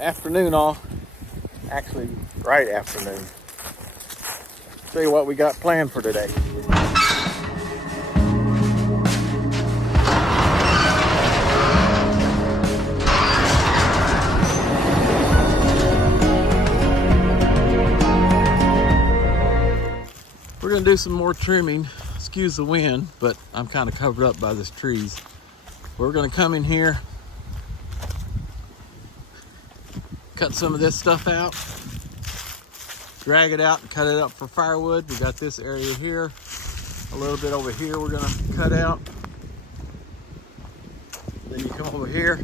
Afternoon all. Actually, right afternoon. Show you what we got planned for today. We're gonna do some more trimming. Excuse the wind, but I'm kind of covered up by these trees. We're gonna come in here, cut some of this stuff out, drag it out and cut it up for firewood. We got this area here, a little bit over here we're gonna cut out. Then you come over here,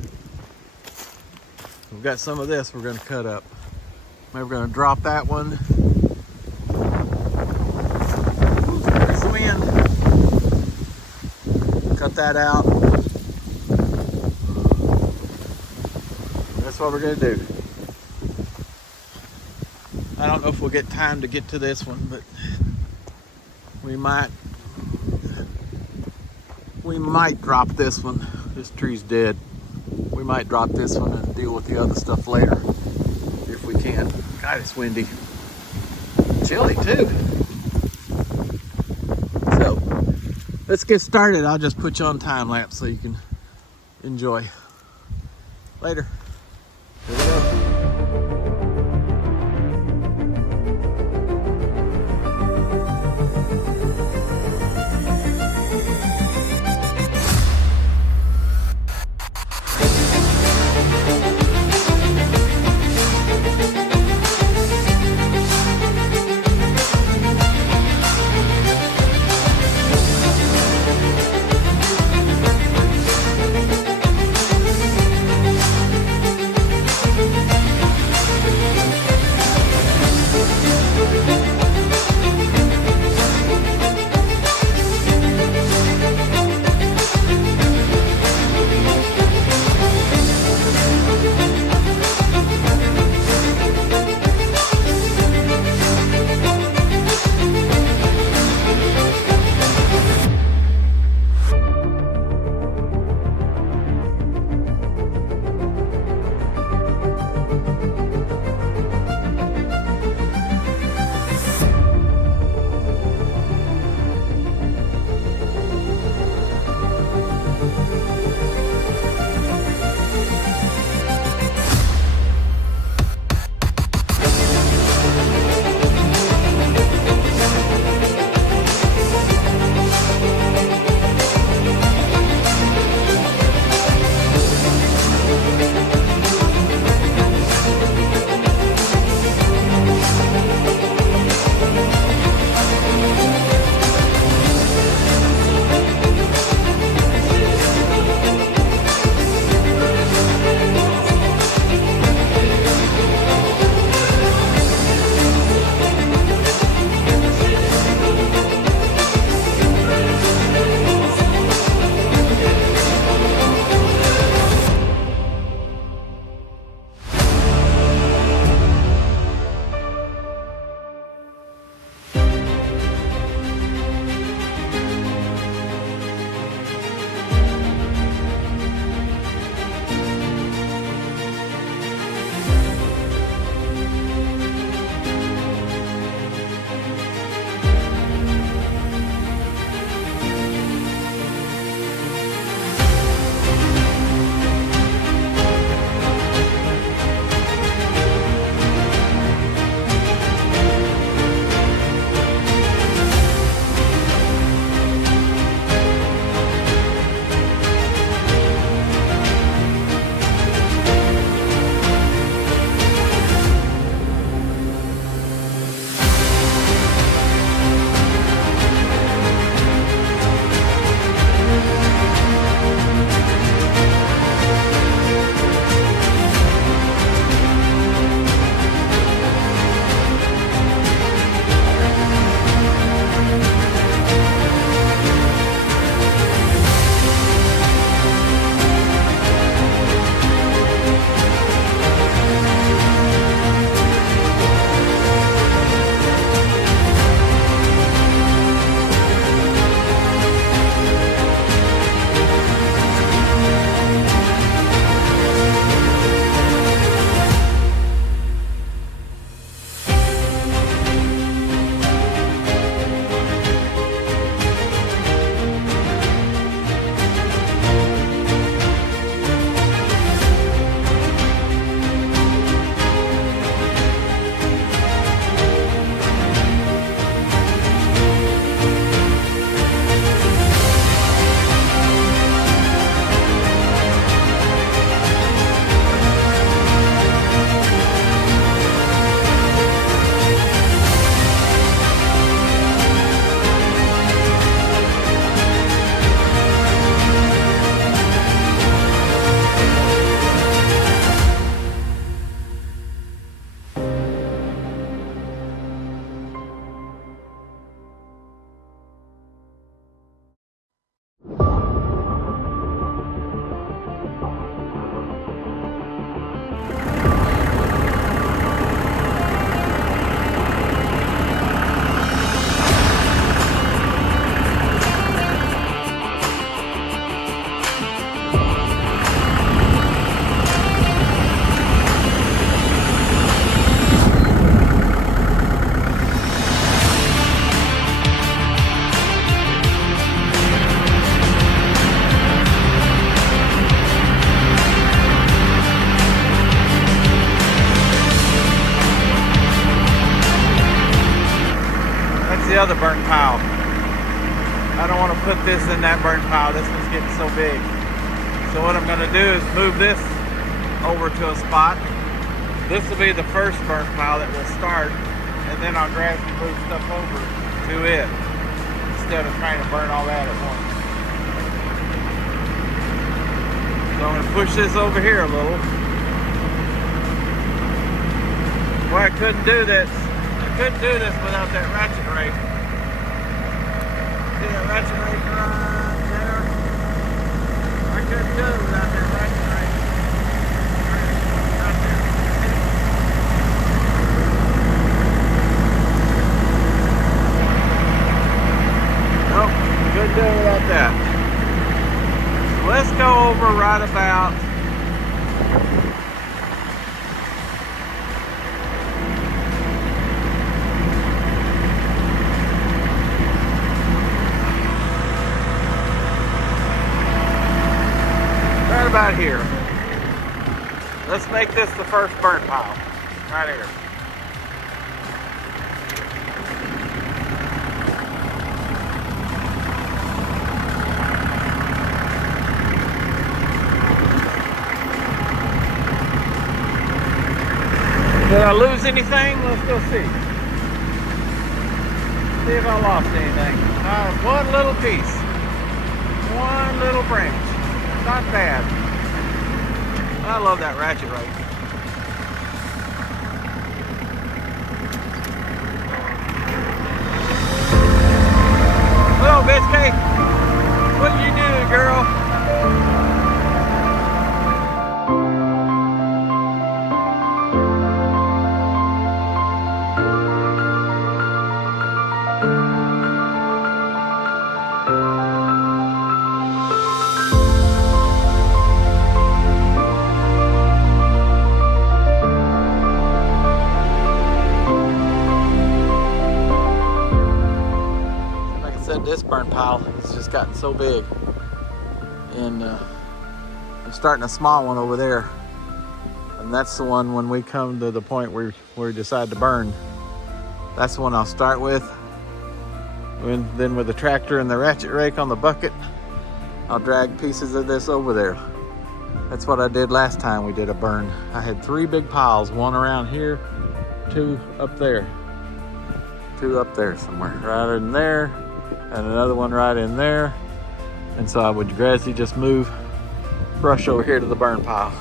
we've got some of this we're gonna cut up. Maybe we're gonna drop that one. There's the wind. Cut that out. That's what we're gonna do. I don't know if we'll get time to get to this one, but we might drop this one. This tree's dead. We might drop this one and deal with the other stuff later if we can. God, it's windy. Chilly too. So let's get started. I'll just put you on time lapse so you can enjoy. Later. Here we go. the other burnt pile. I don't want to put this in that burnt pile. This one's getting so big. So what I'm going to do is move this over to a spot. This will be the first burnt pile that will start, and then I'll gradually move stuff over to it instead of trying to burn all that at once. So I'm going to push this over here a little. Well, I couldn't do this. I couldn't do this without that ratchet rake. See that ratchet rake right there? I couldn't do it without that ratchet rake. Right there. Nope, couldn't do it without that. So let's go over right about about here. Let's make this the first burnt pile. Right here. Did I lose anything? Let's go see. See if I lost anything. One little piece. One little branch. Not bad. I love that ratchet rake. Hello, Biscay. What are you doing, girl? This burnt pile has just gotten so big, and I'm starting a small one over there, and that's the one when we come to the point where we decide to burn. That's the one I'll start with. Then with the tractor and the ratchet rake on the bucket, I'll drag pieces of this over there. That's what I did last time we did a burn. I had 3 big piles, one around here, 2 up there, 2 up there somewhere, right in there, and another one right in there. And so I would gradually just move brush over here to the burn pile.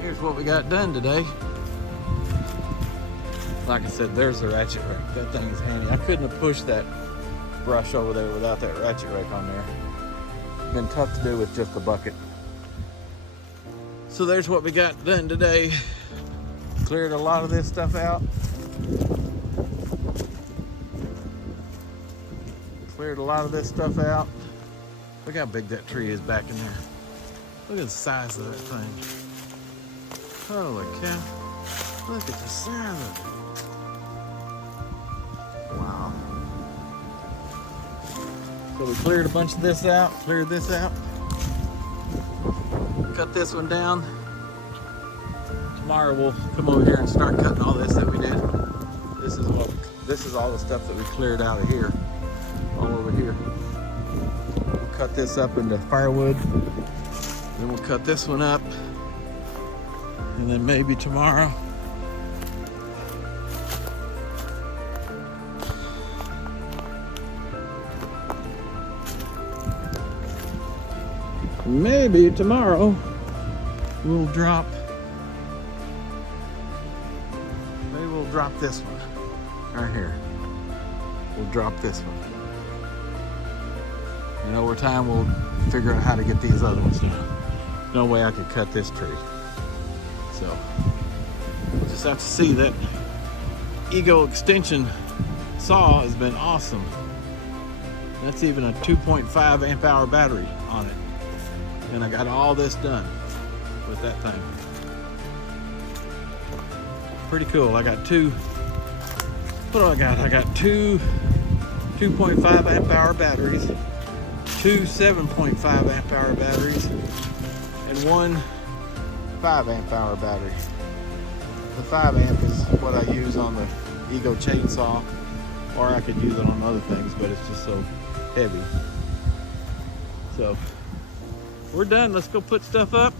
Here's what we got done today. Like I said, there's the ratchet rake. That thing is handy. I couldn't have pushed that brush over there without that ratchet rake on there. It's been tough to do with just a bucket. So there's what we got done today. Cleared a lot of this stuff out. Cleared a lot of this stuff out. Look how big that tree is back in there. Look at the size of that thing. Holy cow. Look at the size of it. Wow. So we cleared a bunch of this out, cleared this out. Cut this one down. Tomorrow we'll come over here and start cutting all this that we did. This is all the stuff that we cleared out of here. All over here. We'll cut this up into firewood. Then we'll cut this one up. And then maybe tomorrow we'll drop this one right here. We'll drop this one. And over time, we'll figure out how to get these other ones down. No way I could cut this tree. So, we'll just have to see. That Ego extension saw has been awesome. That's even a 2.5 amp hour battery on it. And I got all this done with that thing. Pretty cool. I got two, what do I got? I got two 2.5 amp hour batteries, 2 7.5 amp hour batteries, and 1 5 amp hour battery. The 5 amp is what I use on the Ego chainsaw, or I could use it on other things, but it's just so heavy. So we're done. Let's go put stuff up.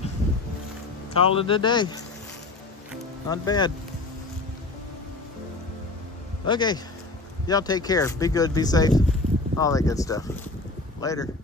Call it a day. Not bad. Okay, y'all take care. Be good, be safe, all that good stuff. Later.